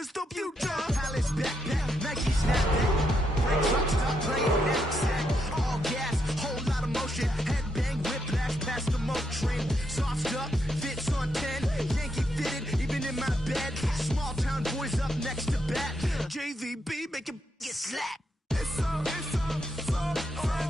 against the future. Palace backpack, Nike snapback. Break truck, stop playing knapsack. All gas, whole lot of motion. Headbang, whiplash, past the moat train. Soft up, fits on 10. Yankee fitted, even in my bed. Small town boys up next to bat. JVB, make him get slapped. It's so right.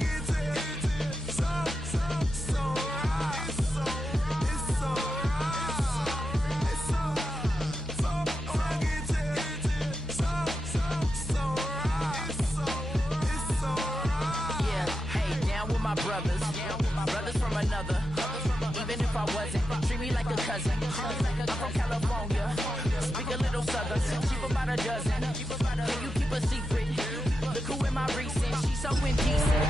Brothers from another. Even if I wasn't, treat me like a cousin. I'm from California. Speak a little southern. Cheap about a dozen. Can you keep a secret? Look who in my recent. She's so indecent.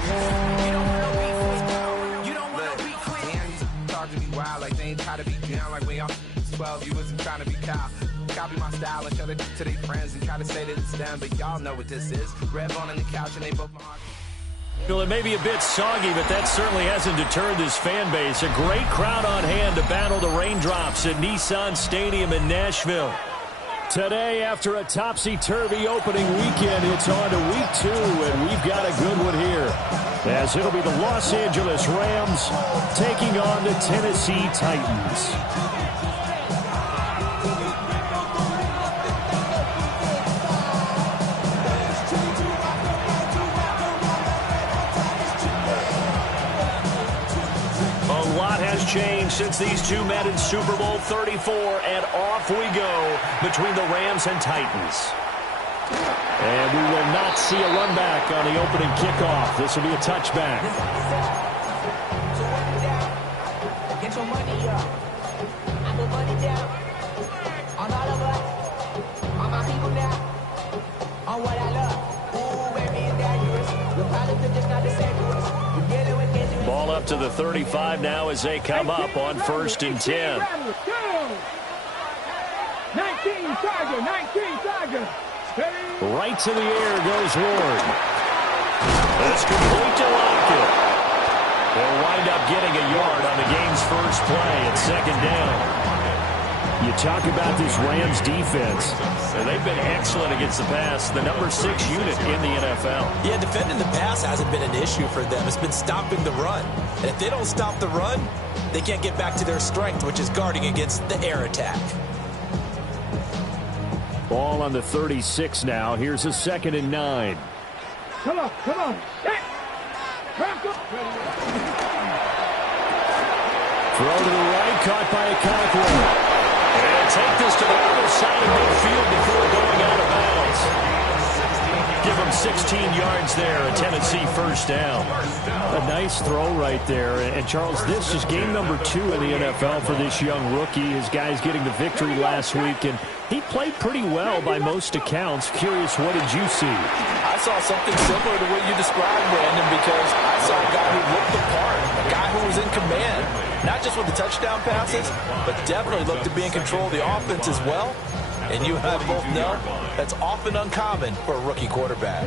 You don't want to be quick. You don't want to be quick. Damn, you talk to me wild like they ain't try to be down like when y'all 12. You wasn't trying to be Kyle. Copy my style and show it to their friends and try to say that it's them, but y'all know what this is. Red on the couch and they both my heart. Well, it may be a bit soggy, but that certainly hasn't deterred this fan base. A great crowd on hand to battle the raindrops at Nissan Stadium in Nashville. Today, after a topsy-turvy opening weekend, it's on to week 2, and we've got a good one here. As it'll be the Los Angeles Rams taking on the Tennessee Titans. Changed since these two met in Super Bowl 34, and off we go between the Rams and Titans. And we will not see a run back on the opening kickoff. This will be a touchback. Get your money up. I put money down. On all of us. On my people now. On what I love. Ooh, baby, it's dangerous. The pilots are just not the same to us. You're dealing with dangerous. Ball up to the 35 now as they come up on 1st and 10. 19 Tiger. Right to the air goes Ward. That's complete to Lockett. They'll wind up getting a yard on the game's first play at 2nd down. You talk about this Rams defense. They've been excellent against the pass, the number 6 unit in the NFL. Yeah, defending the pass hasn't been an issue for them. It's been stopping the run. And if they don't stop the run, they can't get back to their strength, which is guarding against the air attack. Ball on the 36 now. Here's a 2nd and 9. Come on. Hey. Throw to the right, caught by a Conklin. And take this to the other side of midfield before going out of bounds. Give them 16 yards there, a Tennessee first down. A nice throw right there. And Charles, this is game number 2 in the NFL for this young rookie. His guys getting the victory last week, and he played pretty well by most accounts. Curious, what did you see? I saw something similar to what you described, Brandon, because I saw a guy who looked the part, a guy who was in command. Not just with the touchdown passes, but definitely looked to be in control of the offense as well. And you and I both know that's often uncommon for a rookie quarterback.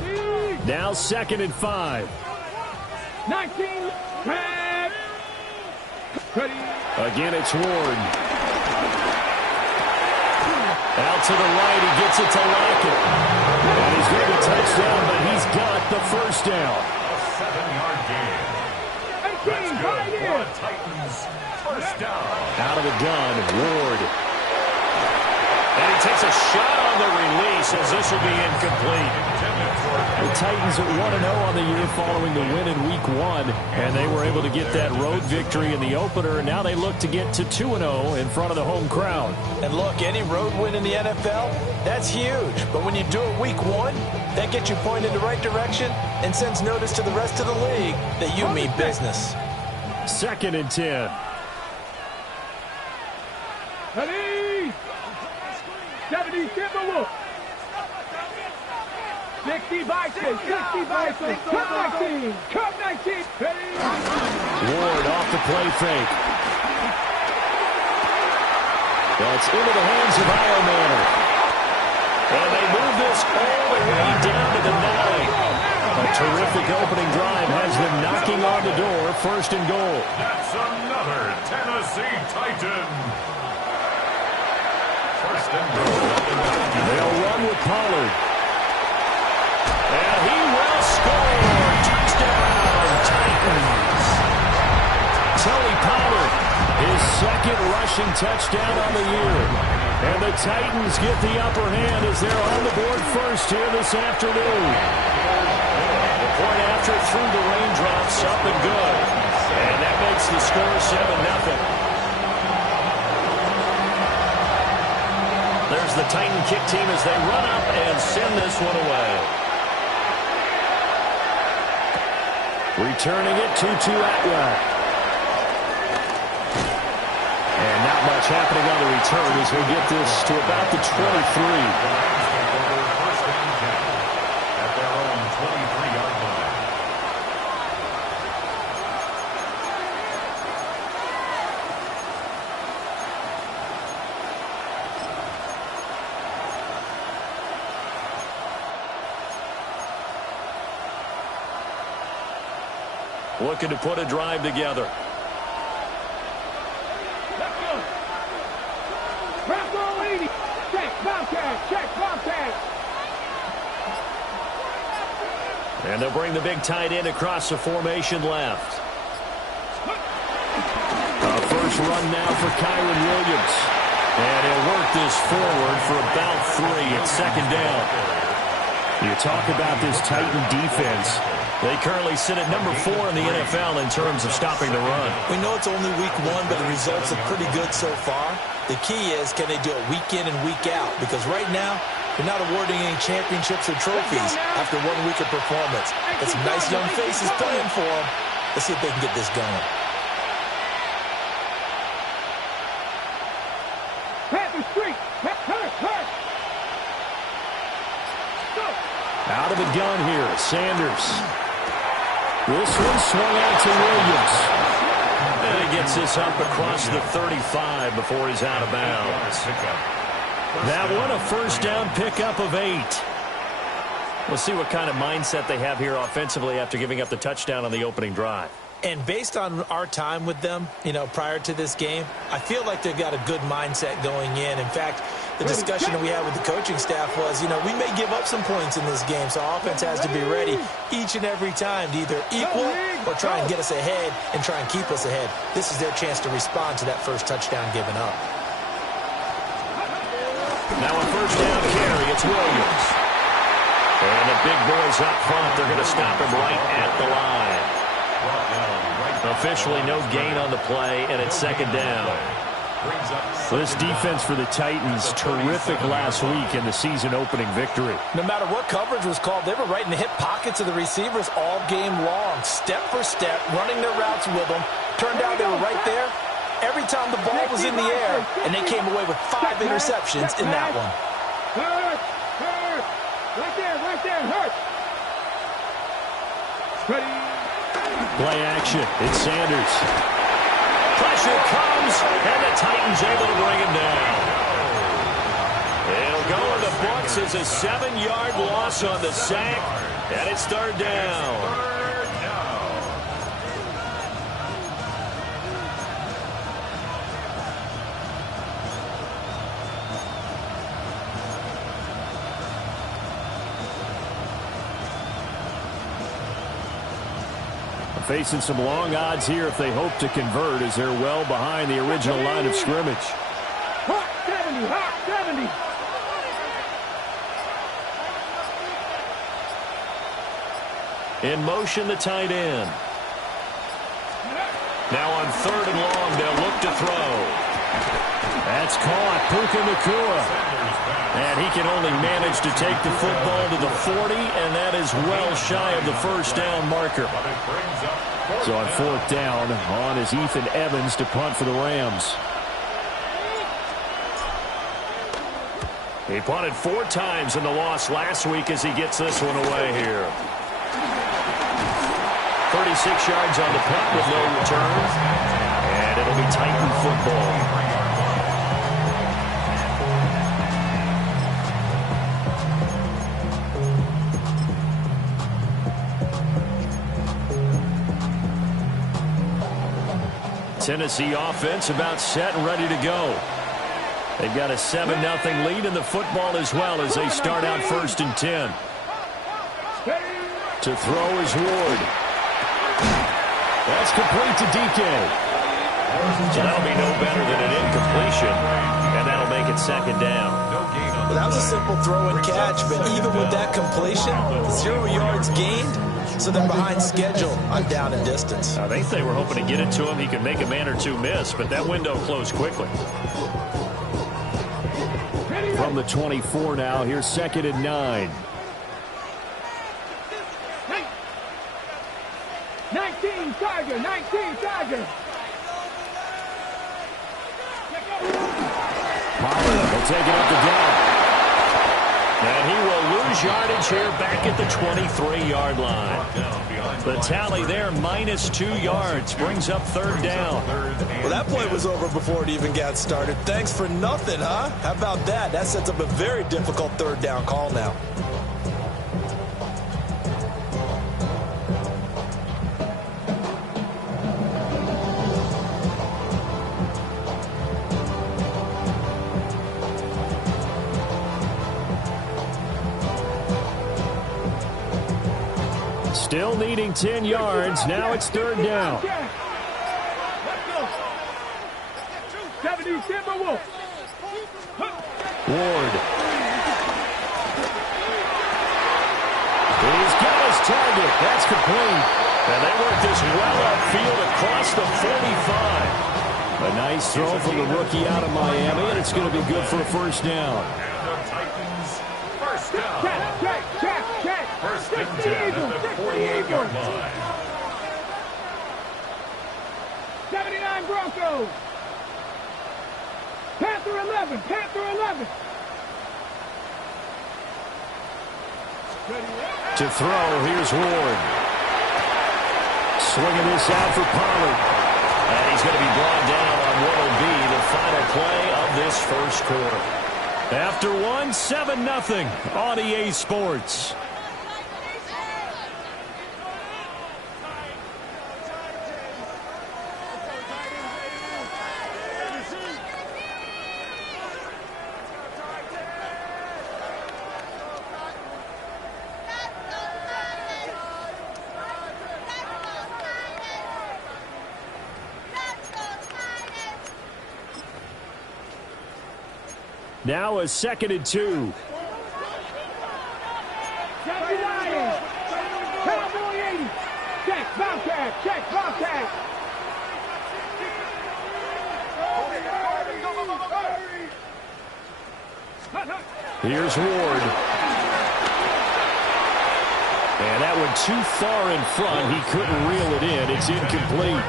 Now 2nd and 5. 19. Again, it's Ward. Out to the right, he gets it to Lockett. And he's going to be touchdown, but he's got the first down. A 7-yard gain. 18, right here. Titans, first down. Out of the gun, Ward. And he takes a shot on the release as this will be incomplete. The Titans are 1-0 on the year following the win in Week 1, and they were able to get that road victory in the opener, and now they look to get to 2-0 in front of the home crowd. And look, any road win in the NFL, that's huge. But when you do it Week 1, that gets you pointed in the right direction and sends notice to the rest of the league that you mean business. 2nd and 10. Ready? 70 Timberwolves. 60 Vikings. 60 Vikings. Come 19. Ready? Ward off the play fake. That's into the hands of Manor. And they move this all the way down to the 9. A terrific opening drive has them knocking on the door. 1st and goal. That's another Tennessee Titan. 1st and goal. They'll run rushing touchdown on the year. And the Titans get the upper hand as they're on the board first here this afternoon. The point after through the raindrops, up and good. And that makes the score 7-0. There's the Titan kick team as they run up and send this one away. Returning it, Tutu Atwell. And not much happening on the return as we get this to about the 23. At their own 23-yard line. Looking to put a drive together. Let's go. Press on 80. Check, Bobcat. Check, Bobcat. And they'll bring the big tight end across the formation left. A first run now for Kyron Williams. And he'll work this forward for about 3 at second down. You talk about this Titan defense. They currently sit at number 4 in the NFL in terms of stopping the run. We know it's only week 1, but the results are pretty good so far. The key is, can they do it week in and week out? Because right now, they're not awarding any championships or trophies after 1 week of performance. Got some nice young faces playing for them. Let's see if they can get this going. Panther Street. Hurt. Out of the gun here, Sanders. This one swung out to Williams. And he gets this up across the 35 before he's out of bounds. That one, a first down pickup of 8. We'll see what kind of mindset they have here offensively after giving up the touchdown on the opening drive. And based on our time with them, prior to this game, I feel like they've got a good mindset going in. In fact, the discussion that we had with the coaching staff was, we may give up some points in this game, so our offense has to be ready each and every time to either equal or try and get us ahead and try and keep us ahead. This is their chance to respond to that first touchdown given up. Now a first down carry, it's Williams. And the big boys up front, they're going to stop him right at the line. Officially no gain on the play, and it's second down. This defense for the Titans, terrific last week in the season-opening victory. No matter what coverage was called, they were right in the hip pockets of the receivers all game long, step for step, running their routes with them. Turned out they were right there every time the ball was in the air, and they came away with 5 interceptions in that one. Hurt. Right there, hurt. Ready. Play action. It's Sanders. Pressure comes, and the Titans able to bring him down. It'll go in the books as a 7-yard loss on the sack, and it's third down. Facing some long odds here if they hope to convert, as they're well behind the original line of scrimmage. Hot 70. In motion, the tight end. Now on third and long, they'll look to throw. That's caught. Puka Nacua. And he can only manage to take the football to the 40, and that is well shy of the first down marker. So on fourth down, on is Ethan Evans to punt for the Rams. He punted 4 times in the loss last week as he gets this one away here. 36 yards on the punt with no return. And it'll be Titan football. Tennessee offense about set and ready to go. They've got a 7-0 lead in the football as well as they start out first and 10. To throw is Ward. That's complete to DK. So that'll be no better than an incompletion, and that'll make it second down. Well, that was a simple throw and catch, but even with that completion, 0 yards gained, so they're behind schedule on down and distance. I think they were hoping to get it to him. He could make a man or two miss, but that window closed quickly. From the 24 now, here's 2nd and 9. 19 Tiger, 19 Tiger. Pollard will take it up the gut. And he will lose yardage here back at the 23-yard line. The tally there, -2 yards, brings up 3rd down. Well, that play was over before it even got started. Thanks for nothing, huh? How about that? That sets up a very difficult 3rd down call now. Still needing 10 yards. Now it's 3rd down. Let's go. 70 Timberwolves. Ward. He's got his target. That's complete. And they work this well upfield across the 45. A nice throw from the rookie out of Miami, and it's going to be good for a 1st down. First and 10 at the 48-yard line. 79 Broncos. Panther 11. Panther 11. To throw, here's Ward. Swinging this out for Pollard. And he's going to be brought down on what will be the final play of this 1st quarter. After 7-0 on EA Sports. Now a 2nd and 2. Cowboy 80. Check, Bobcat. Check, Bobcat. Here's Ward. And that one too far in front. He couldn't reel it in. It's incomplete.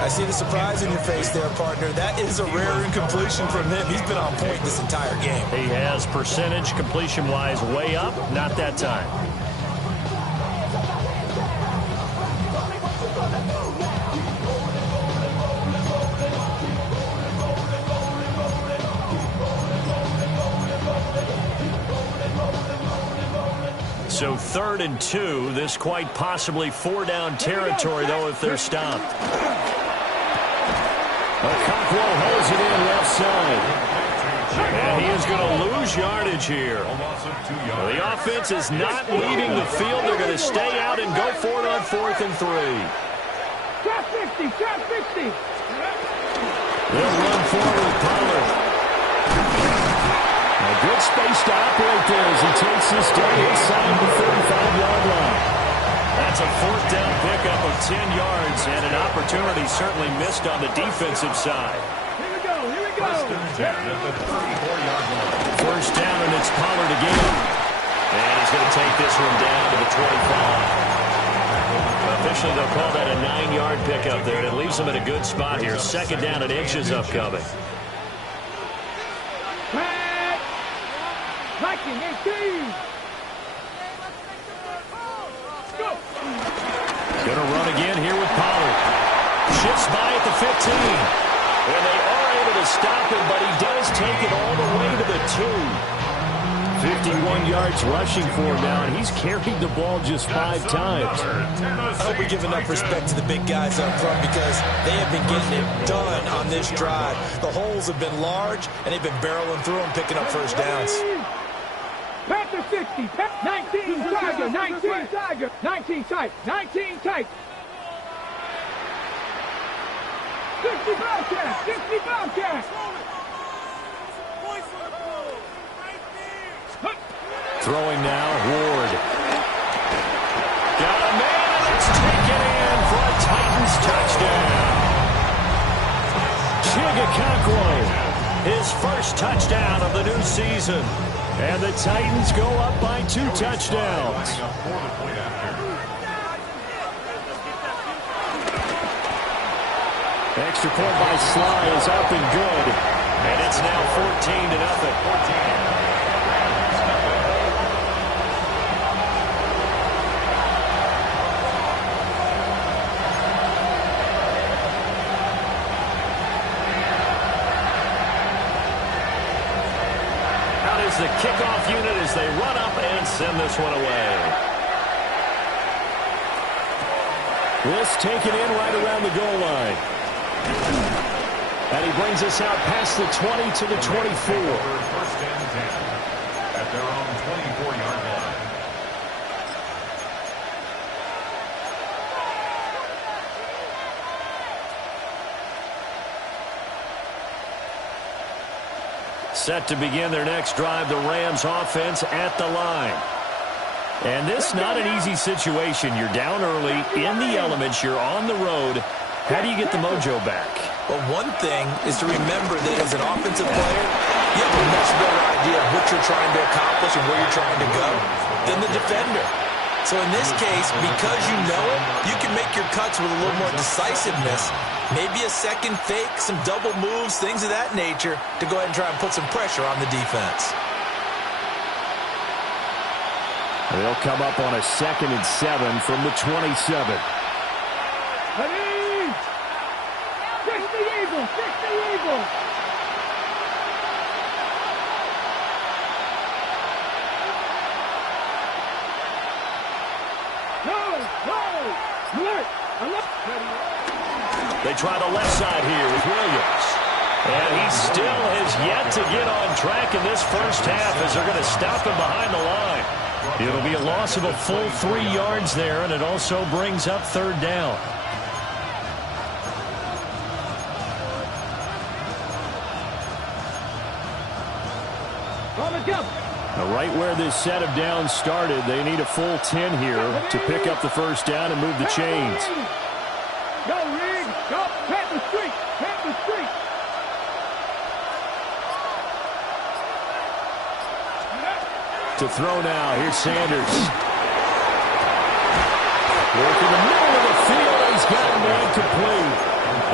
I see the surprise in your face there, partner. That is a rare incompletion from him. He's been on point this entire game. He has percentage completion-wise way up. Not that time. So 3rd and 2. This quite possibly 4-down territory, though, if they're stopped. Okonkwo holds it in left side. And he is going to lose yardage here. The offense is not leaving the field. They're going to stay out and go for it on 4th and 3. Trap 50, trap 50. They'll run forward with Pollard. A good space to operate there as he takes this down inside the 35-yard line. That's a 4th down pickup of 10 yards and an opportunity certainly missed on the defensive side. Here we go, here we go. First and 10 at the 34-yard line. 1st down, and it's Pollard again. And he's going to take this one down to the 25. Officially, they'll call that a 9-yard pickup there. It leaves them in a good spot here. 2nd down and inches upcoming. Viking 18. Go. Going to run again here with Pollard. Shifts by at the 15. And they are able to stop him, but he does take it all the way to the 2. 51 yards rushing for him now, and he's carried the ball just 5 times. I hope we give enough respect to the big guys up front because they have been getting it done on this drive. The holes have been large, and they've been barreling through them, picking up 1st downs. Panther 60, 19 Tiger, 19 Tiger, 19 tight, 19 tight. 60 Bobcats! 60 Bobcats! Throwing now, Ward. Got a man, and it's taken in for a Titans touchdown. Chigakakwo, his first touchdown of the new season. And the Titans go up by 2 touchdowns. Extra point by Sly is up and good. And it's now 14-0. The kickoff unit as they run up and send this one away. This taken in right around the goal line. And he brings us out past the 20 to the 24. First and 10 at their own 24-yard line. Set to begin their next drive, the Rams offense at the line. And this not an easy situation. You're down early, in the elements, you're on the road. How do you get the mojo back? Well, one thing is to remember that as an offensive player, you have a much better idea of what you're trying to accomplish and where you're trying to go than the defender. So in this case, because you know it, you can make your cuts with a little more decisiveness. Maybe a second fake, some double moves, things of that nature to go ahead and try and put some pressure on the defense. They'll come up on a 2nd and 7 from the 27. Ready? 60 Eagles! 60 Eagles! They try the left side here with Williams. And he still has yet to get on track in this first half as they're going to stop him behind the line. It'll be a loss of a full 3 yards there, and it also brings up 3rd down. Right where this set of downs started, they need a full 10 here to pick up the first down and move the chains. Go, Reed! Go! Tap the street! Tap the street! To throw now, here's Sanders. Working the middle of the field, he's got a man complete.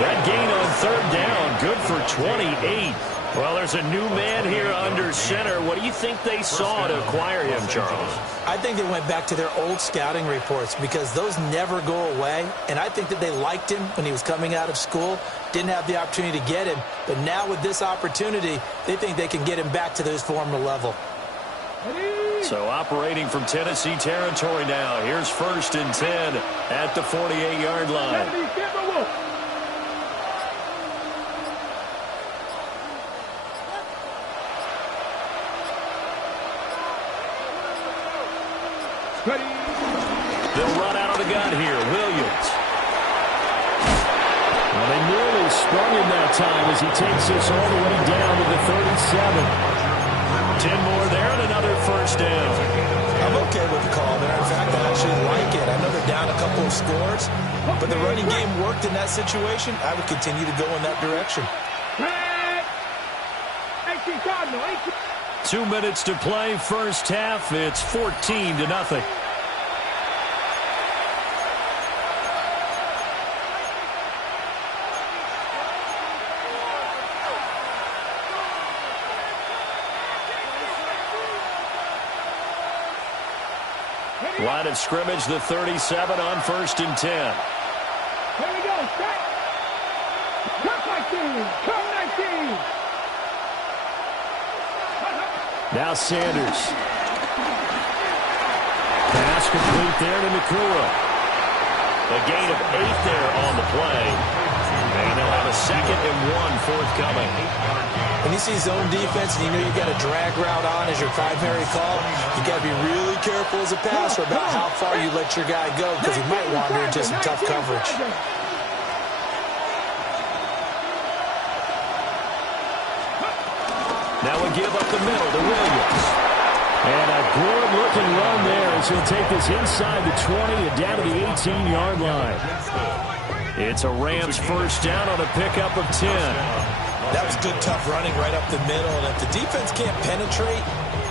That gain on 3rd down, good for 28. Well, there's a new man here under center. What do you think they saw to acquire him, Charles? I think they went back to their old scouting reports because those never go away. And I think that they liked him when he was coming out of school. Didn't have the opportunity to get him. But now with this opportunity, they think they can get him back to his former level. So operating from Tennessee territory now. Here's 1st and 10 at the 48-yard line. They'll run out of the gun here. Williams. Well, they nearly sprung him that time as he takes this all the way down to the 37. 10 more there and another first down. I'm okay with the call there. In fact, I actually like it. I know they're down a couple of scores, but the running game worked in that situation. I would continue to go in that direction. 2 minutes to play, first half. It's 14-0. Line of scrimmage, the 37 on 1st and 10. Here we go, set. Cut 19, cut 19. Now Sanders. Pass complete there to Nakua. A gain of 8 there on the play. And they'll have a 2nd and 1 forthcoming. When you see zone defense and you know you've got a drag route on as your primary call, you got to be really careful as a passer about how far you let your guy go because he might wander into some tough coverage. Now a give up the middle to Williams. And a good-looking run there as he'll take this inside the 20 and down to the 18-yard line. It's a Rams first down on a pickup of 10. That was good, tough running right up the middle. And if the defense can't penetrate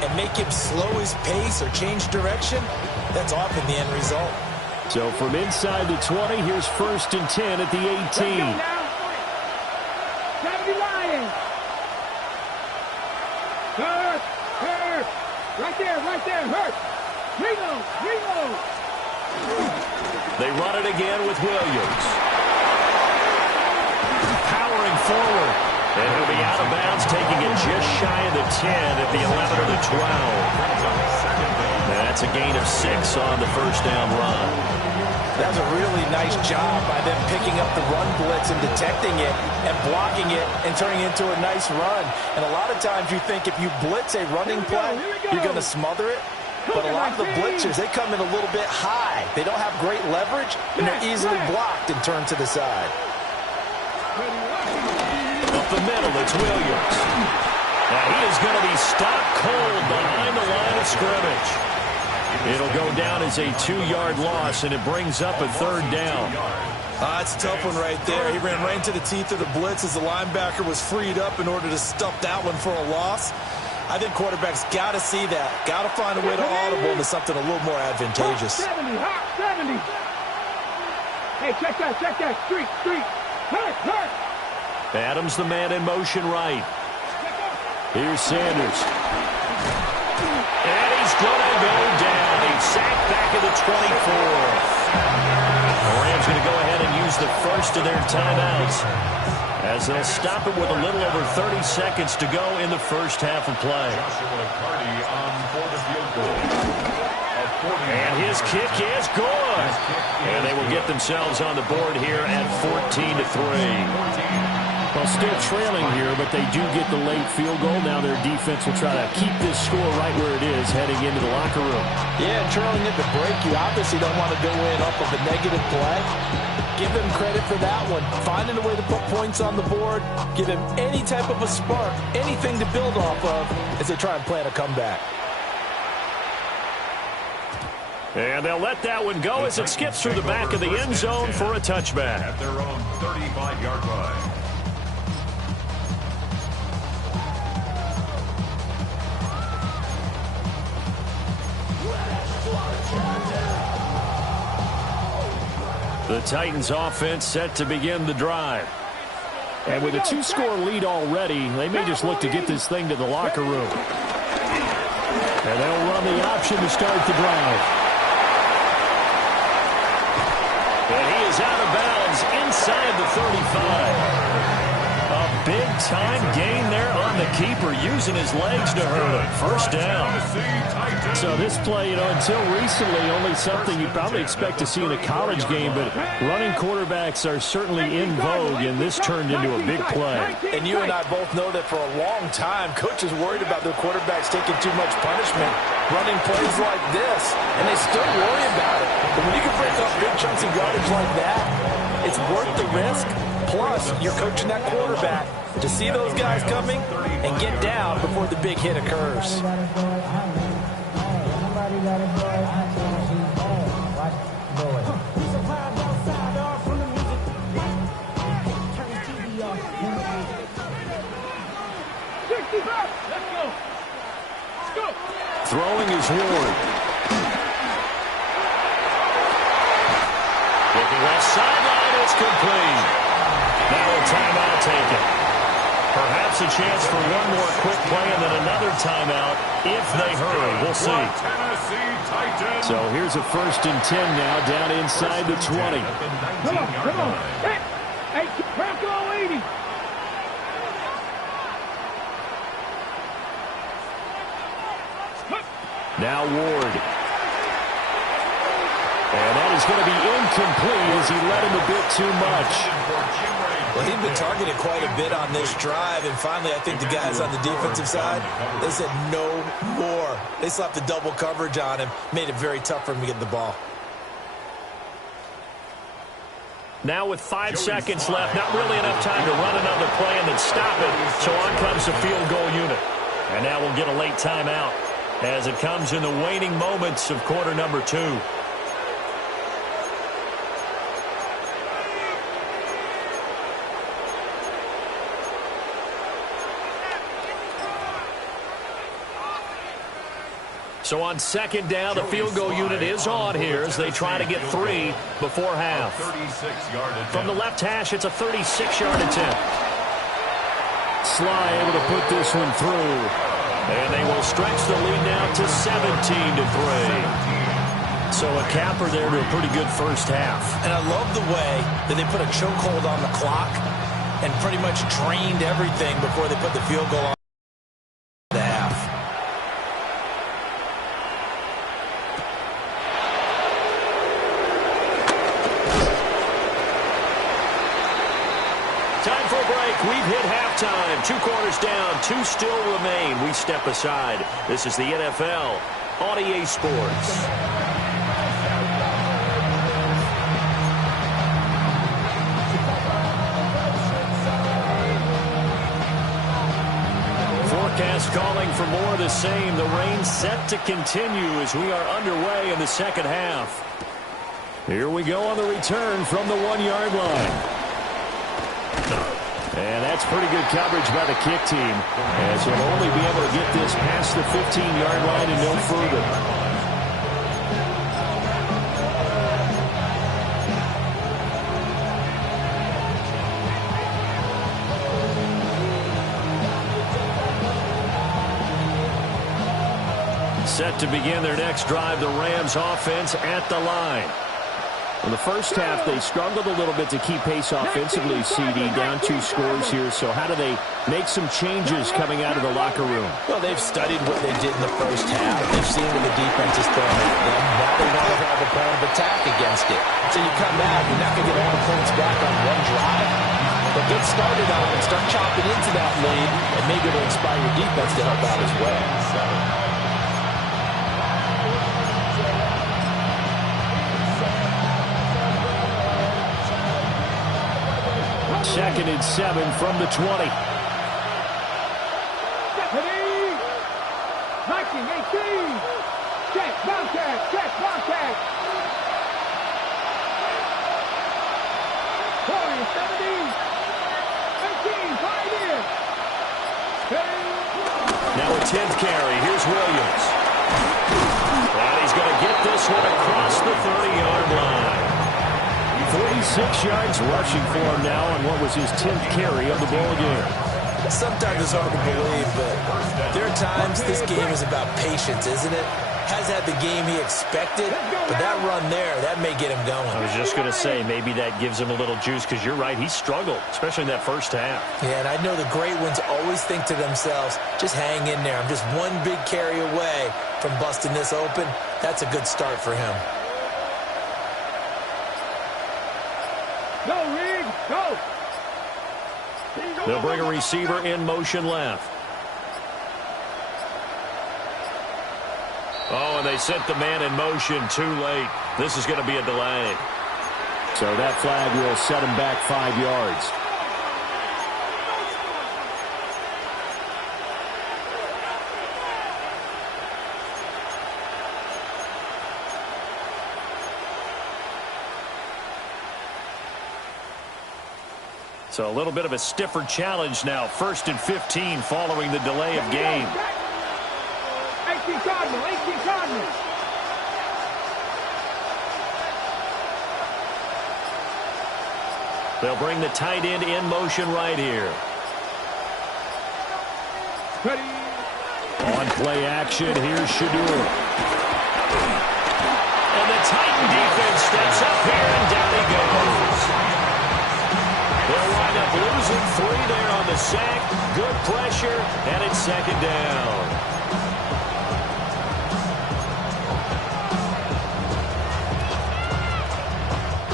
and make him slow his pace or change direction, that's often the end result. So from inside the 20, here's first and 10 at the 18. Right there, hurt. Reload. They run it again with Williams. Powering forward. And he'll be out of bounds, taking it just shy of the 10 at the 11 or the 12. And that's a gain of 6 on the first down run. That was a really nice job by them picking up the run blitz and detecting it and blocking it and turning it into a nice run. And a lot of times you think if you blitz a running play, you're going to smother it. But a lot of the blitzers, they come in a little bit high. They don't have great leverage, and they're easily blocked and turned to the side. Up the middle, it's Williams. Now he is going to be stopped cold behind the line of scrimmage. It'll go down as a 2-yard loss, and it brings up a third down. It's a tough one right there. He ran right into the teeth of the blitz as the linebacker was freed up in order to stuff that one for a loss. I think quarterbacks got to see that. Got to find a way to audible into something a little more advantageous. 70. Hey, check that. Streak. Hurt. Adams the man in motion right. Here's Sanders. And he's going to go down. He's sacked back at the 24. The Rams going to go ahead and use the first of their timeouts as they'll stop it with a little over 30 seconds to go in the first half of play. And his kick is good. And they will get themselves on the board here at 14-3. Well, still trailing here, but they do get the late field goal. Now their defense will try to keep this score right where it is heading into the locker room. Yeah, trailing at the break, you obviously don't want to go in off of a negative play. Give them credit for that one. Finding a way to put points on the board. Give them any type of a spark, anything to build off of as they try and plan a comeback. And they'll let that one go as it skips through the back of the end zone for a touchback. At their own 35-yard line. The Titans offense set to begin the drive. And with a 2-score lead already, they may just look to get this thing to the locker room. And they'll run the option to start the drive. And he is out of bounds inside the 35. A big-time gain there on the keeper, using his legs to hurt him. First down. So this play, until recently, only something you'd probably expect to see in a college game, but running quarterbacks are certainly in vogue, and this turned into a big play. And you and I both know that for a long time, coaches worried about their quarterbacks taking too much punishment, running plays like this, and they still worry about it. But when you can break up big chunks of yardage like that, it's worth the risk. Plus, you're coaching that quarterback to see those guys coming and get down before the big hit occurs. Throwing is Ward. Looking left sideline, it's complete. Now a timeout taken. Perhaps a chance for one more quick play and then another timeout if they hurry. We'll see. So here's a 1st and 10 now, down inside the 20. Come on. Hey, Bronco 80. Now Ward. And that is going to be incomplete as he led him a bit too much. Well, he'd been targeted quite a bit on this drive, and finally I think the guys on the defensive side, they said no more. They slapped the double coverage on him, made it very tough for him to get the ball. Now with 5 seconds left, not really enough time to run another play and then stop it, so on comes the field goal unit. And now we'll get a late timeout as it comes in the waning moments of quarter number 2. So on second down, the field goal unit is on here as they try to get 3 before half. From the left hash, it's a 36-yard attempt. Sly able to put this one through. And they will stretch the lead now to 17-3. So a capper there to a pretty good first half. And I love the way that they put a chokehold on the clock and pretty much drained everything before they put the field goal on the half. Time for a break. We've hit halftime. 2 quarters down. 2 still remain. We step aside. This is the NFL on EA Sports. Forecast calling for more of the same. The rain set to continue as we are underway in the second half. Here we go on the return from the 1-yard line. And that's pretty good coverage by the kick team, as he'll only be able to get this past the 15-yard line and no further. Set to begin their next drive, the Rams offense at the line. In the first half, they struggled a little bit to keep pace offensively, CD, down 2 scores here. So how do they make some changes coming out of the locker room? Well, they've studied what they did in the first half. They've seen what the defense is throwing at them. Now they want to have a plan of attack against it. So you come back, you're not going to get all the points back on one drive. But get started on it, start chopping into that lead, and maybe it'll inspire your defense to help out as well. Second and 7 from the 20. Stephanie! 19-18! Check, Bobcat! Check, Bobcat! 40-17! 18, 5 in! Now a 10th carry. Here's Williams. And he's going to get this one across the 30-yard line. 46 yards rushing for him now on what was his 10th carry of the ball game. Sometimes it's hard to believe, but there are times this game is about patience, isn't it? Has had the game he expected, but that run there, that may get him going. I was just going to say, maybe that gives him a little juice, because you're right, he struggled, especially in that first half. Yeah, and I know the great ones always think to themselves, just hang in there. I'm just one big carry away from busting this open. That's a good start for him. Go, Reed! Go! They'll bring a receiver in motion left. Oh, and they sent the man in motion too late. This is going to be a delay. So that flag will set him back 5 yards. So a little bit of a stiffer challenge now. 1st and 15 following the delay of game. 18 Cardinal, 18 Cardinal. They'll bring the tight end in motion right here. Ready. On play action, here's Shadur. And the Titan defense steps up here, and down he goes. They'll wind up losing 3 there on the sack. Good pressure, and it's 2nd down.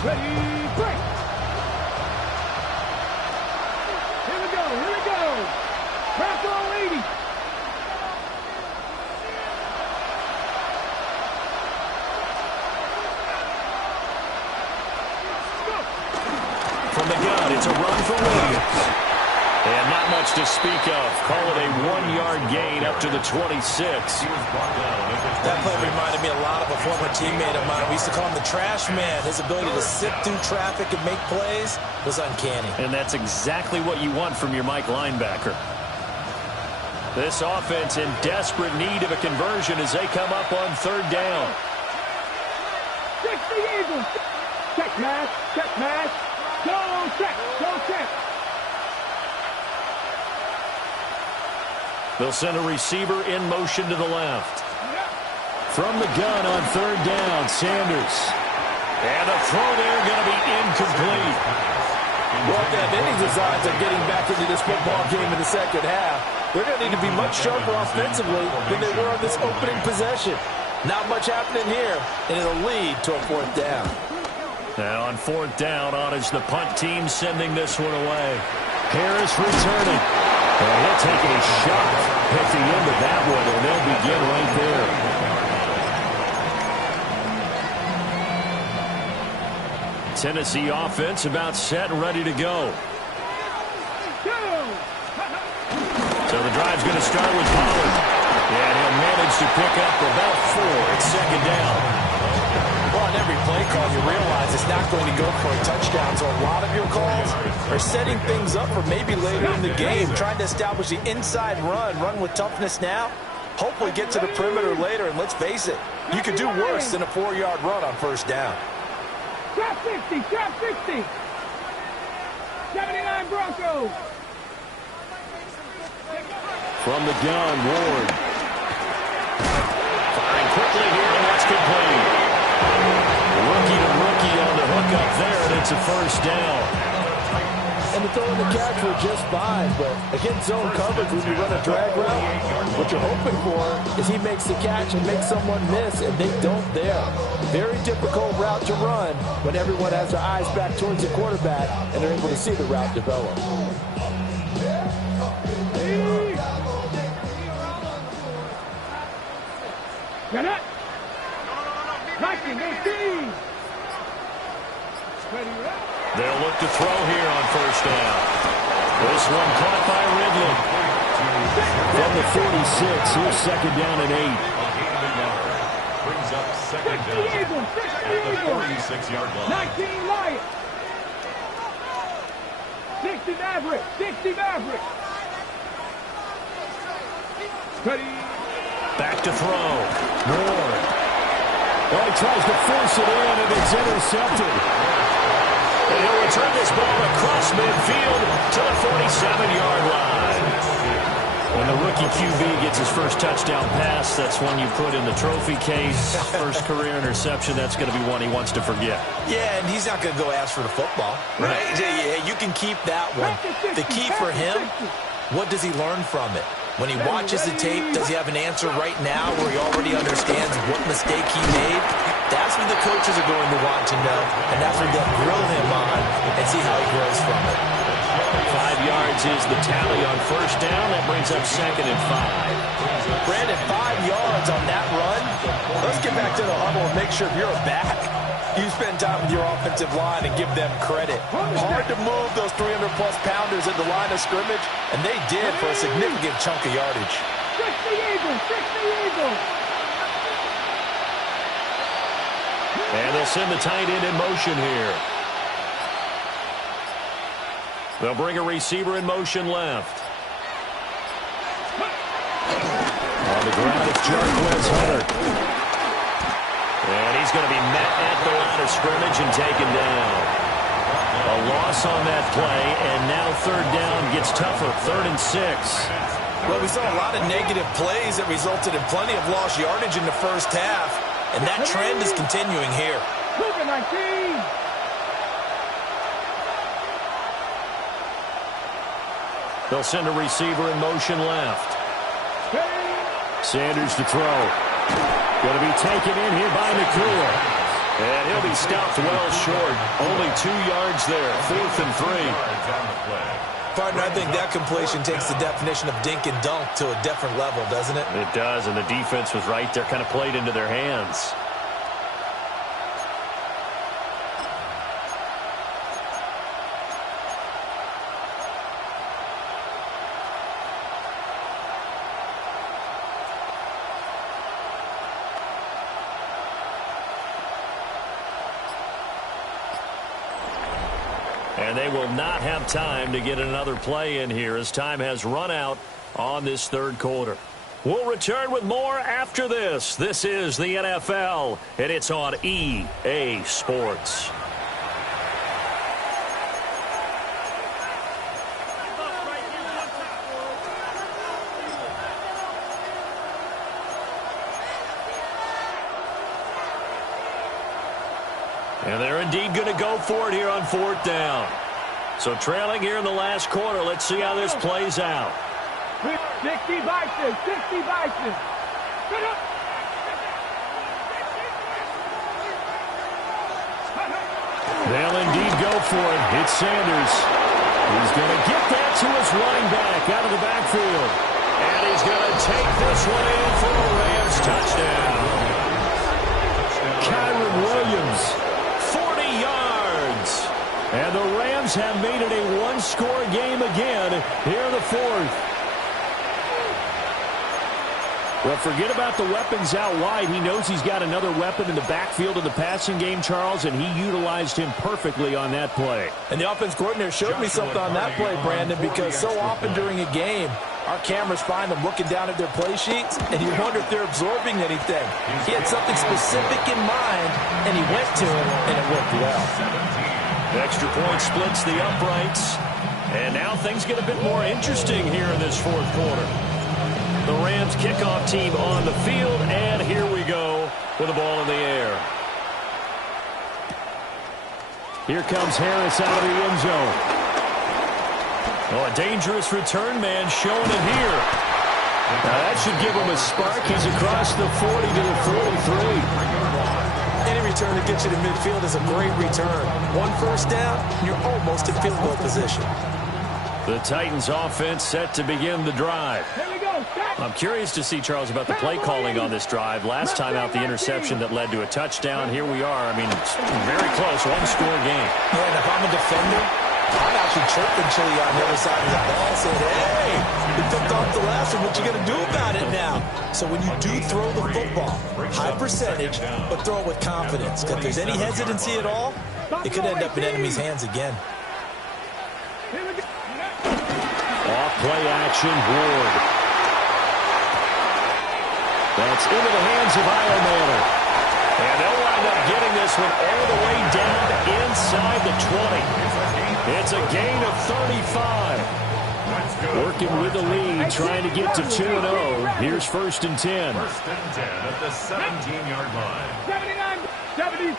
Ready, break. Here we go, here we go. Crack all 80. From the gun, it's a run for Williams. And not much to speak of. Call it a 1-yard gain up to the 26. That play reminded me a lot of a former teammate of mine. We used to call him the trash man. His ability to sit through traffic and make plays was uncanny. And that's exactly what you want from your Mike linebacker. This offense in desperate need of a conversion as they come up on 3rd down. 60 Eagles. Check mash. Check mash. Go check. Go check. They'll send a receiver in motion to the left. From the gun on 3rd down, Sanders. And a throw there going to be incomplete. Well, if they have any designs of getting back into this football game in the second half, they're going to need to be much sharper offensively than they were on this opening possession. Not much happening here, and it'll lead to a 4th down. Now on 4th down, on is the punt team sending this one away. Harris returning. And he'll take a shot at the end of that one, and they'll begin right there. Tennessee offense about set and ready to go. So the drive's going to start with Pollard. And he'll manage to pick up about 4 at 2nd down. Well, on every play call, you realize it's not going to go for a touchdown. So a lot of your calls are setting things up for maybe later in the game, trying to establish the inside run with toughness now, hopefully get to the perimeter later. And let's face it, you could do worse than a 4-yard run on 1st down. Trap 60. Trap 60. 79 Broncos. From the gun, Ward. Firing quickly here, and that's complete. Rookie to rookie on the hook up there, and it's a 1st down. And the throw and the catch were just fine, but against zone coverage, when you run a drag route, what you're hoping for is he makes the catch and makes someone miss, and they don't there. Very difficult route to run when everyone has their eyes back towards the quarterback and they're able to see the route develop. Get it. 19, 18. They'll look to throw here on 1st down. This one caught by Ridley. From the 46, here's 2nd down and 8. Brings up 2nd down at the 46-yard line. 19 Lions. 60 Maverick. 60 Maverick. Ready. Back to throw. Ward. Oh, he tries to force it in, and it's intercepted. And he'll return this ball across midfield to the 47-yard line. When the rookie QB gets his first touchdown pass, that's one you put in the trophy case. First career interception, that's going to be one he wants to forget. Yeah, and he's not going to go ask for the football, right? Yeah, you can keep that one. The key for him, what does he learn from it? When he watches the tape, does he have an answer right now where he already understands what mistake he made? That's what the coaches are going to want to know, and that's what they'll grill him on and see how he grows from it. 5 yards is the tally on 1st down. That brings up 2nd and 5. Brandon, 5 yards on that run. Let's get back to the huddle and make sure you're back. You spend time with your offensive line and give them credit. Hard to move those 300-plus pounders at the line of scrimmage, and they did for a significant chunk of yardage. 60 Eagles, 60 Eagles. And they'll send the tight end in motion here. They'll bring a receiver in motion left. On the ground, it's Jarquez Hunter. And he's going to be met at the line of scrimmage and taken down. A loss on that play, and now 3rd down gets tougher, 3rd and 6. Well, we saw a lot of negative plays that resulted in plenty of lost yardage in the 1st half, and that trend is continuing here. 19. They'll send a receiver in motion left. Sanders to throw. Going to be taken in here by McCool. And he'll be stopped well short. Only 2 yards there. 4th and 3. Partner, I think that completion takes the definition of dink and dunk to a different level, doesn't it? It does, and the defense was right there, kind of played into their hands. And they will not have time to get another play in here as time has run out on this third quarter. We'll return with more after this. This is the NFL, and it's on EA Sports. And they're indeed going to go for it here on fourth down. So trailing here in the last quarter. Let's see how this plays out. 60 Bison, 60 Bison. They'll indeed go for it. It's Sanders. He's going to get that to his running back out of the backfield. And he's going to take this one in for a Rams touchdown. Kyron Williams, 40 yards. And the Rams have made it a one-score game again here in the fourth. Well, forget about the weapons out wide. He knows he's got another weapon in the backfield of the passing game, Charles, and he utilized him perfectly on that play. And the offense coordinator showed me something on that play, Brandon, because so often during a game, our cameras find them looking down at their play sheets, and you wonder if they're absorbing anything. He had something specific in mind, and he went to it, and it worked well. The extra point splits the uprights, and now things get a bit more interesting here in this fourth quarter. The Rams kickoff team on the field, and here we go with the ball in the air. Here comes Harris out of the end zone. Oh, a dangerous return man showing it here. Now that should give him a spark. He's across the 40 to the 43. Any return that gets you to midfield is a great return. One first down, you're almost in field goal position. The Titans offense set to begin the drive. I'm curious to see, Charles, about the play calling on this drive. Last time out, the interception that led to a touchdown. Here we are. I mean, it's very close, one-score game. Yeah, and if I'm a defender, I'm actually chirping Chili on the other side of the ball, saying, hey, you picked off the last one. What you going to do about it now? So when you do throw the football, high percentage, but throw it with confidence. Because if there's any hesitancy at all, it could end up in enemy's hands again. Off play action, Ward. That's into the hands of Iomanner. And they'll wind up getting this one all the way down inside the 20. It's a gain of 35. Working with the lead, trying to get to 2-0. Here's first and 10. First and 10 at the 17-yard line. 79, 70,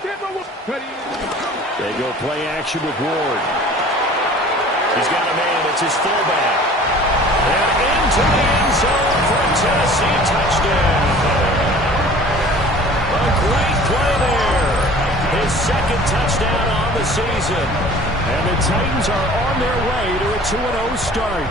They go play action with Ward. He's got a man. It's his fullback. And into the end zone for a Tennessee touchdown. A great play there. His second touchdown on the season. And the Titans are on their way to a 2-0 start.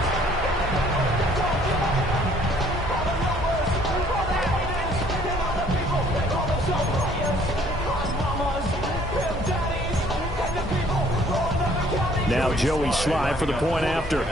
Now Joey Sly for the point after.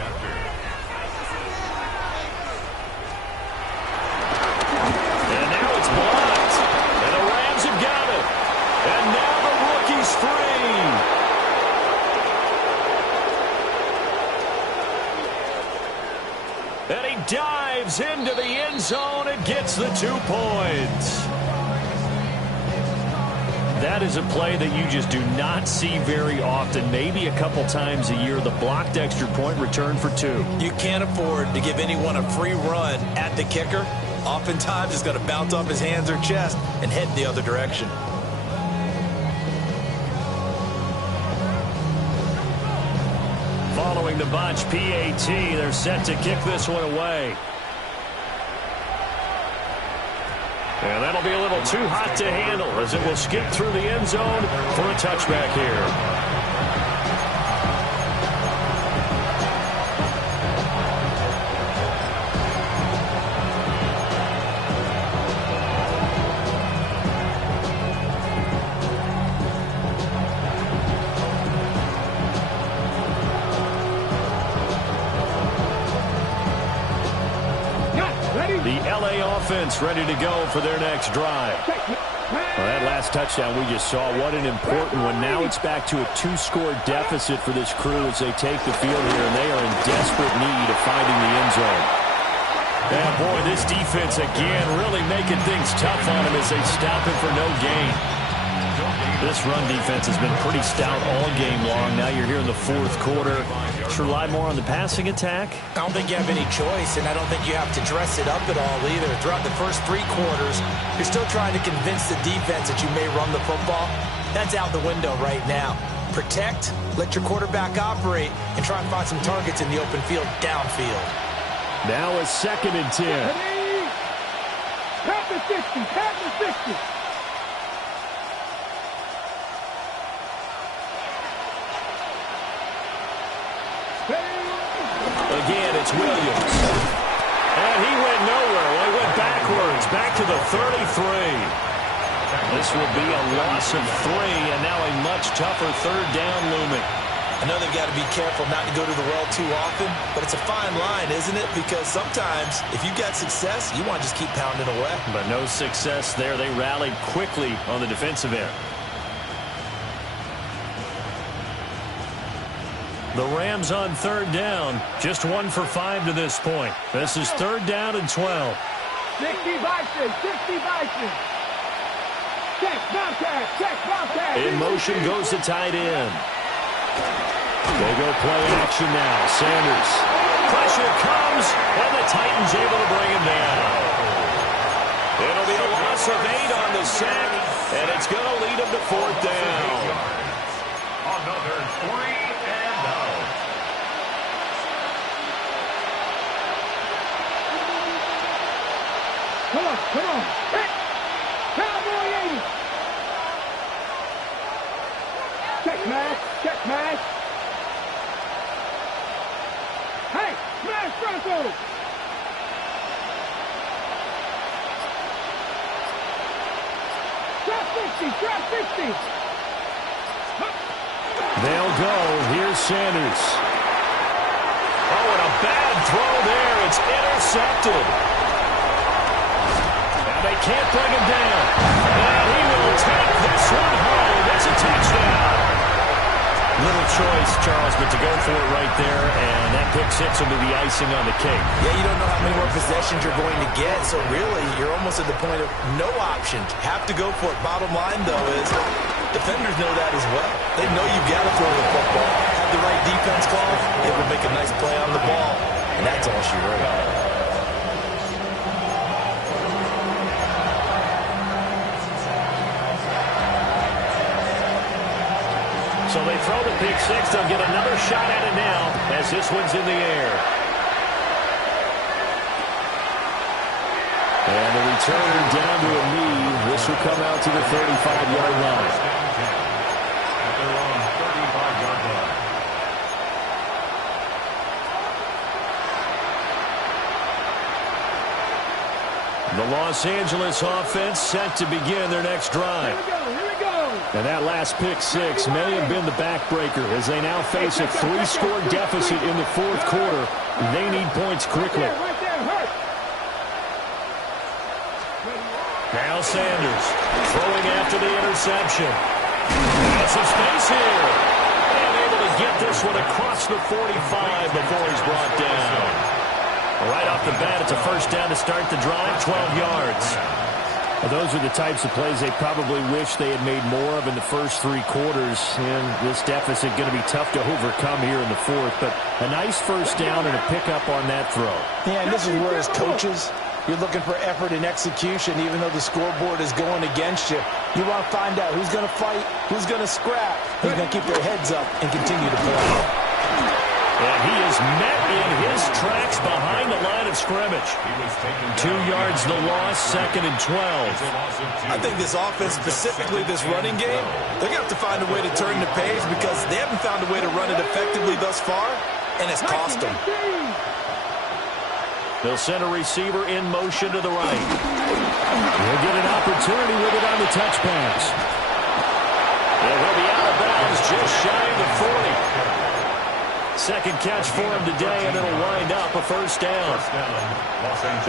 And he dives into the end zone and gets the 2 points. That is a play that you just do not see very often. Maybe a couple times a year, the blocked extra point return for 2. You can't afford to give anyone a free run at the kicker. Oftentimes, it's going to bounce off his hands or chest and head the other direction. Following the bunch, PAT, they're set to kick this one away. And that'll be a little too hot to handle as it will skip through the end zone for a touchback here. offense ready to go for their next drive. Well, that last touchdown we just saw, what an important one. Now it's back to a 2-score deficit for this crew as they take the field here, and they are in desperate need of finding the end zone. Yeah, boy, this defense again really making things tough on him as they stop him for no gain. This run defense has been pretty stout all game long. Now you're here in the fourth quarter. Should rely more on the passing attack? I don't think you have any choice, and I don't think you have to dress it up at all either. Throughout the first 3 quarters, you're still trying to convince the defense that you may run the football. That's out the window right now. Protect, let your quarterback operate, and try and find some targets in the open field downfield. Now a 2nd and 10. Tap the 60, tap the 60. Again, it's Williams. And he went nowhere. Well, he went backwards, back to the 33. This will be a loss of 3, and now a much tougher 3rd down looming. I know they've got to be careful not to go to the well too often, but it's a fine line, isn't it? Because sometimes, if you've got success, you want to just keep pounding away. But no success there. They rallied quickly on the defensive end. The Rams on 3rd down. Just 1 for 5 to this point. This is 3rd down and 12. 60 Bison, 60 Bison. Check, Bobcat, check, Bobcat. In motion goes the tight end. They go play action now. Sanders. Pressure comes, and the Titans able to bring him down. It'll be a loss of 8 on the sack, and it's going to lead him to 4th down. Another 3 and out. Come on, come on. Hit. Cowboy 80. Check, Matt. Check, Matt. Hey, smash Bronco. Drop 60, drop 60. They'll go. Here's Sanders. Oh, and a bad throw there. It's intercepted. Now they can't bring him down. And he will take this one home. It's a touchdown. Little choice, Charles, but to go for it right there, and that pick 6 will be the icing on the cake. Yeah, you don't know how many more possessions you're going to get, so really, you're almost at the point of no options. Have to go for it. Bottom line, though, is defenders know that as well. They know you've got to throw the football. Have the right defense call, able to make a nice play on the ball, and that's all she wrote. So they throw the pick 6. They'll get another shot at it now as this one's in the air. And the return down to a knee. This will come out to the 35-yard line. At their own 35-yard line. The Los Angeles offense set to begin their next drive. Here we go. And that last pick 6 may have been the backbreaker as they now face a 3-score deficit in the fourth quarter. They need points quickly. Right there, hurt. Now Sanders throwing after the interception. Got some space here. And able to get this one across the 45 before he's brought down. Right off the bat, it's a first down to start the drive, 12 yards. Well, those are the types of plays they probably wish they had made more of in the first 3 quarters. And this deficit going to be tough to overcome here in the fourth. But a nice first down and a pickup on that throw. Yeah, and this is where as coaches, you're looking for effort and execution, even though the scoreboard is going against you. You want to find out who's going to fight, who's going to scrap, who's going to keep their heads up and continue to play. And he is met in his tracks behind the line of scrimmage. 2 yards the loss, 2nd and 12. I think this offense, specifically this running game, they're going to have to find a way to turn the page because they haven't found a way to run it effectively thus far, and it's cost them. They'll send a receiver in motion to the right. He'll get an opportunity with it on the touch pass. And he'll be out of bounds just shy of the 40. Second catch for him today, and it'll wind up a first down.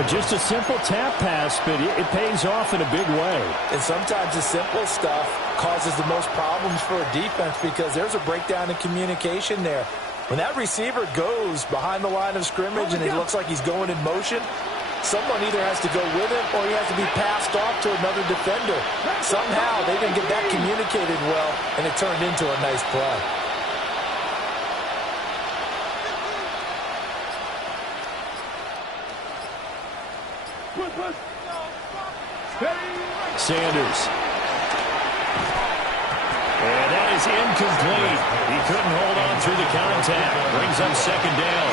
Just a simple tap pass, but it pays off in a big way. And sometimes the simple stuff causes the most problems for a defense because there's a breakdown in communication there. When that receiver goes behind the line of scrimmage and it looks like he's going in motion, someone either has to go with him or he has to be passed off to another defender. Somehow they didn't get that communicated well, and it turned into a nice play. Sanders. And that is incomplete. He couldn't hold on through the contact. Brings up second down.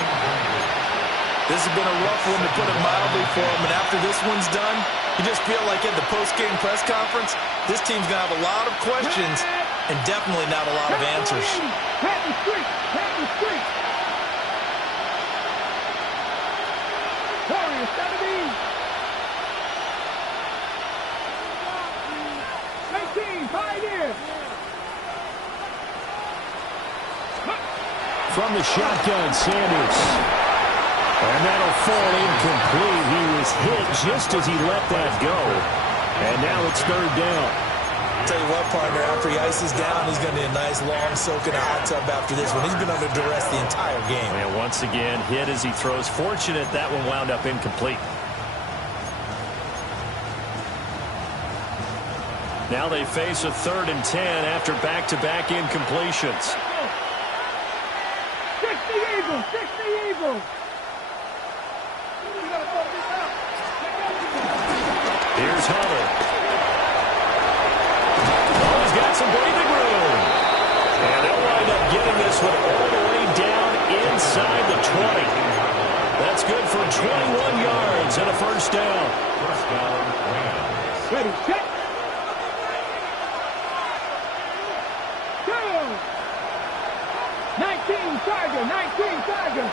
This has been a rough one, to put it mildly, for him. And after this one's done, you just feel like at the post-game press conference, this team's going to have a lot of questions and definitely not a lot of answers. From the shotgun, Sanders. And that'll fall incomplete. He was hit just as he let that go. And now it's third down. Tell you what, partner, after he ices down, he's going to need a nice long soak in a hot tub after this one. He's been under duress the entire game. And once again, hit as he throws. Fortunate that one wound up incomplete. Now they face a 3rd and 10 after back-to-back incompletions. 60 Eagles! 60 Eagles! Here's Hunter. Oh, he's got some breathing room. And they'll wind up getting this one all the way down inside the 20. That's good for 21 yards and a first down. Ready, check! 19 Tiger!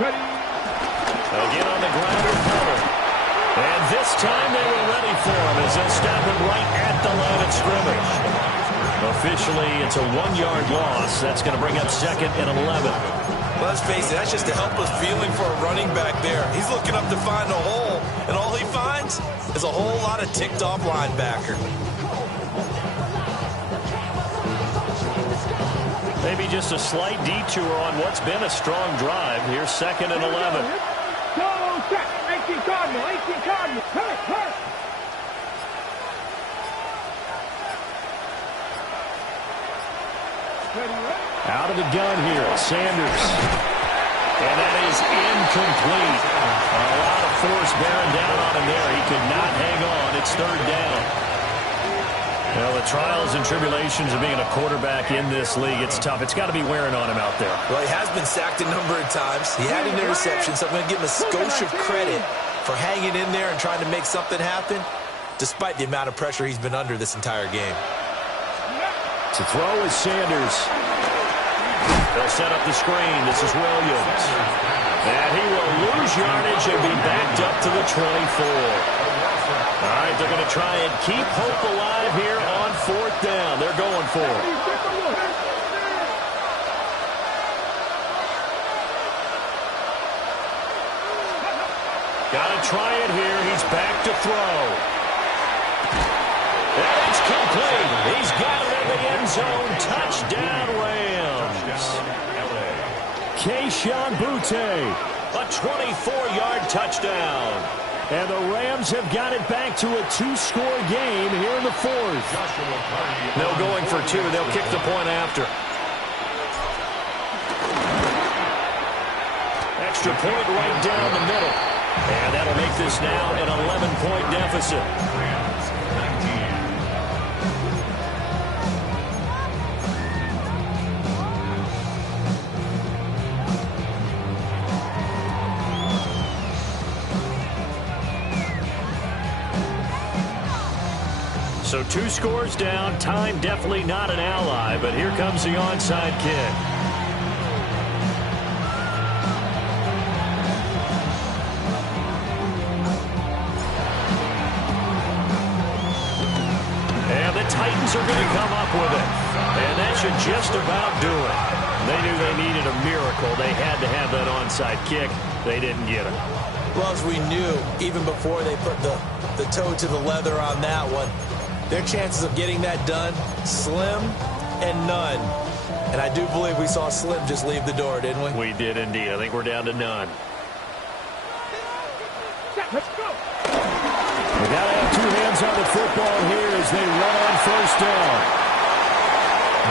Ready! Again on the ground with Hunter. And this time they were ready for him as they'll stop him right at the line of scrimmage. Officially, it's a 1-yard loss. That's going to bring up 2nd and 11. Let's face it, that's just a helpless feeling for a running back there. He's looking up to find a hole, and all he finds is a whole lot of ticked-off linebacker. Maybe just a slight detour on what's been a strong drive. Here's 2nd and 11. Go, check! 18 Cardinal! Hurt! Out of the gun here, Sanders. And that is incomplete. A lot of force bearing down on him there. He could not hang on. It's 3rd down. Well, the trials and tribulations of being a quarterback in this league, it's tough. It's got to be wearing on him out there. Well, he has been sacked a number of times. He had an interception, so I'm going to give him a skosh of credit for hanging in there and trying to make something happen, despite the amount of pressure he's been under this entire game. To throw is Sanders. They'll set up the screen. This is Williams. And he will lose yardage and be backed up to the 24. All right, they're going to try and keep hope alive here on 4th down. They're going for it. Got to try it here. He's back to throw. And it's complete. He's got it in the end zone. Touchdown, Rams. Keyshawn Butte. A 24-yard touchdown. And the Rams have got it back to a 2-score game here in the 4th. No going for 2. They'll kick the point after. Extra point right down the middle. And that'll make this now an 11-point deficit. So 2 scores down. Time definitely not an ally, but here comes the onside kick. And the Titans are going to come up with it. And that should just about do it. They knew they needed a miracle. They had to have that onside kick. They didn't get it. Well, as we knew, even before they put the toe to the leather on that one, their chances of getting that done, slim and none. And I do believe we saw Slim just leave the door, didn't we? We did indeed. I think we're down to none. Let's go. They got to have two hands on the football here as they run on first down.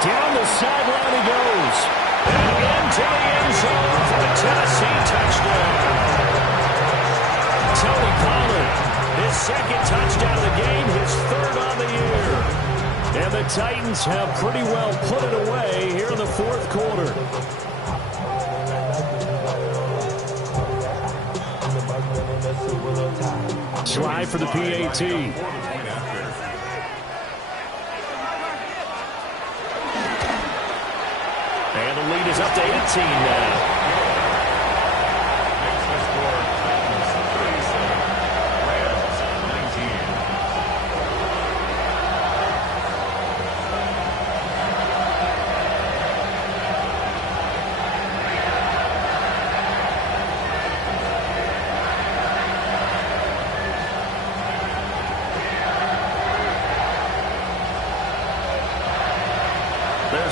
Down the sideline he goes. And into the end zone for the Tennessee touchdown. Tony Pollard, his second touchdown of the game, his third on the year. And the Titans have pretty well put it away here in the fourth quarter. Slide for the PAT. And the lead is up to 18 now.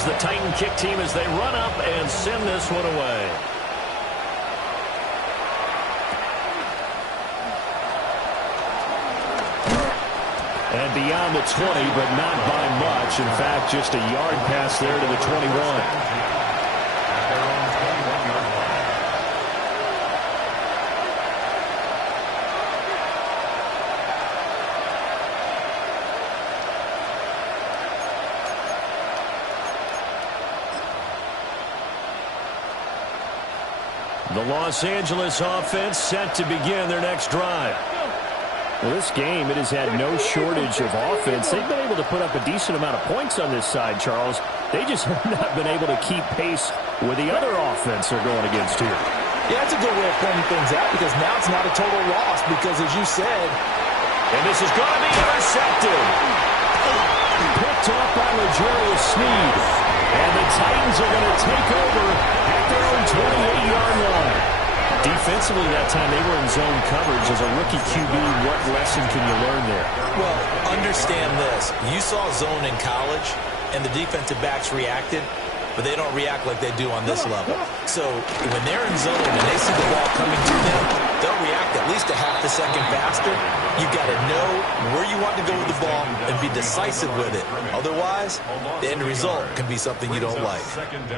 The Titan kick team as they run up and send this one away. And beyond the 20, but not by much. In fact, just a yard pass there to the 21. The Los Angeles offense set to begin their next drive. Well, this game, it has had no shortage of offense. They've been able to put up a decent amount of points on this side, Charles. They just have not been able to keep pace with the other offense they're going against here. Yeah, that's a good way of pointing things out because now it's not a total loss because, as you said, and this is going to be intercepted. Picked off by L'Jarius Sneed. And the Titans are going to take over at their own 28-yard line. Defensively that time, they were in zone coverage. As a rookie QB, what lesson can you learn there? Well, understand this. You saw zone in college, and the defensive backs reacted, but they don't react like they do on this level. So when they're in zone and they see the ball coming to them, they'll react at least a half a second faster. You've got to know where you want to go with the ball and be decisive with it. Otherwise, the end result can be something you don't like.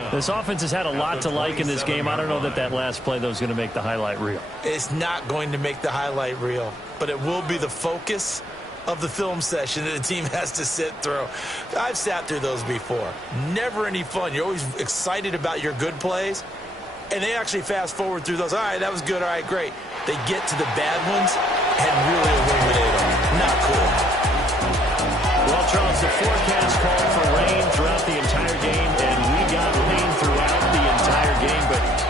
This offense has had a lot to like in this game. I don't know that that last play, though, is going to make the highlight reel. It's not going to make the highlight reel, but it will be the focus of the film session that the team has to sit through. I've sat through those before. Never any fun. You're always excited about your good plays, and they actually fast forward through those. All right, that was good. All right, great. They get to the bad ones and really illuminate them. Not cool. Well, Charles, the forecast called for rain